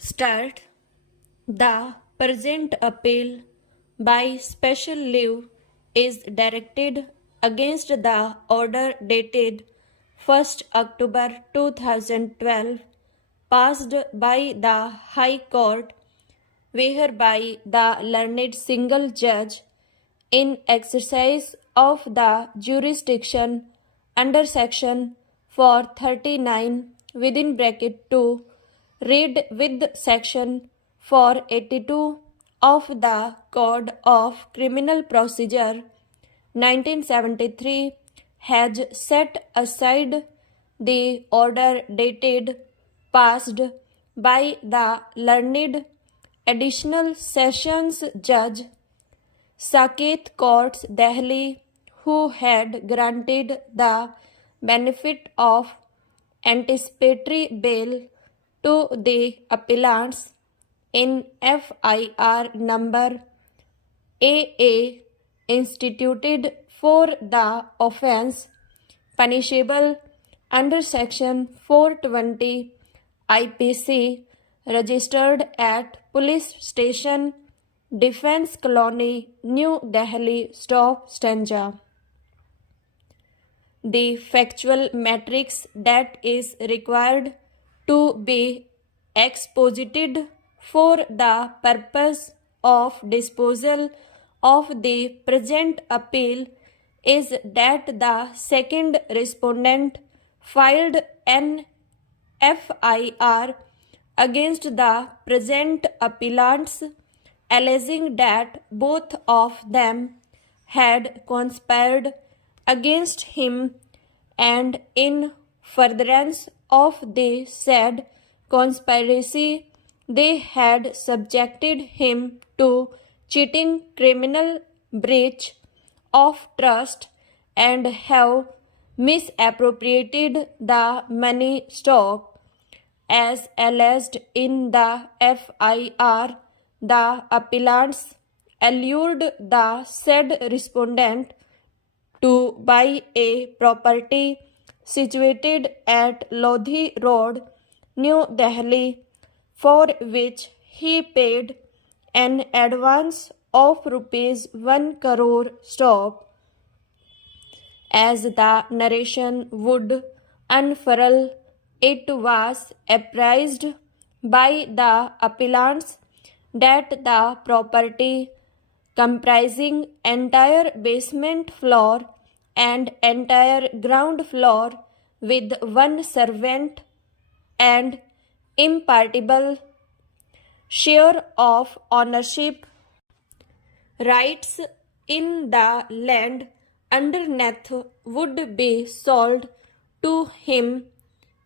Start. The present appeal by special leave is directed against the order dated 1st October 2012 passed by the High Court, whereby the learned single judge, in exercise of the jurisdiction under section 439 within bracket 2, read with section 482 of the Code of Criminal Procedure 1973 has set aside the order dated passed by the learned additional sessions judge Saket Courts Delhi, who had granted the benefit of anticipatory bail to the appellants in FIR number AA instituted for the offence punishable under section 420 IPC, registered at Police Station Defense Colony, New Delhi. Stop stanza. The factual matrix that is required to be exposited for the purpose of disposal of the present appeal is that the second respondent filed an FIR against the present appellants, alleging that both of them had conspired against him, and in furtherance of the said conspiracy they had subjected him to cheating, criminal breach of trust, and have misappropriated the money stock as alleged in the FIR. The appellants allured the said respondent to buy a property situated at Lodhi Road, New Delhi, for which he paid an advance of ₹1 crore. Stop. As the narration would unfurl, it was apprised by the appellants that the property, comprising entire basement floor and entire ground floor with one servant and impartible share of ownership rights in the land underneath, would be sold to him,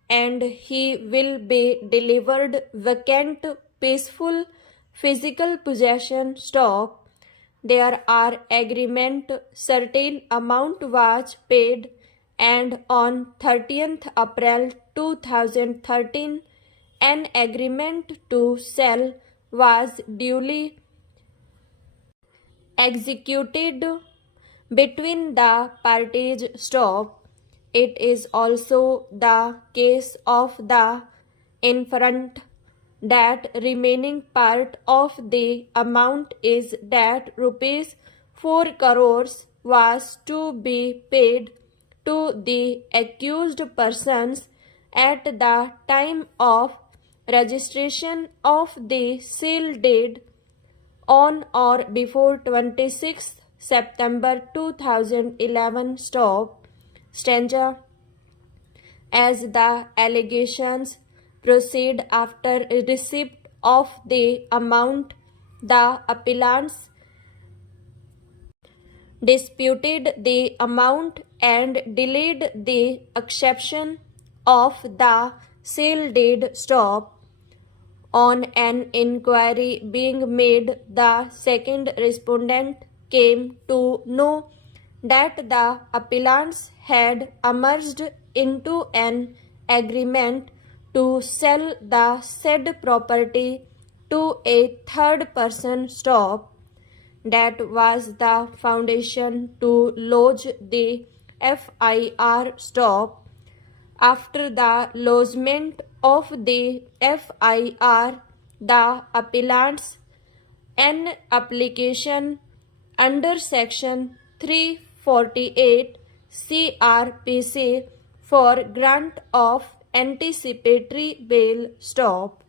and he will be delivered vacant, peaceful physical possession. Stop. There are agreement certain amount was paid, and on 30th April 2013 an agreement to sell was duly executed between the parties. Stop. It is also the case of the inferent that remaining part of the amount is that ₹4 crores was to be paid to the accused persons at the time of registration of the sale deed on or before 26 September 2011. Stop. Stanza. As the allegations proceed after receipt of the amount, the appellants disputed the amount and delayed the acceptance of the sale deed. Stop. On an inquiry being made, the second respondent came to know that the appellants had emerged into an agreement to sell the said property to a third person. Stop. That was the foundation to lodge the FIR. Stop. After the lodgement of the FIR, the appellant's an application under Section 348 CRPC for grant of anticipatory bail stop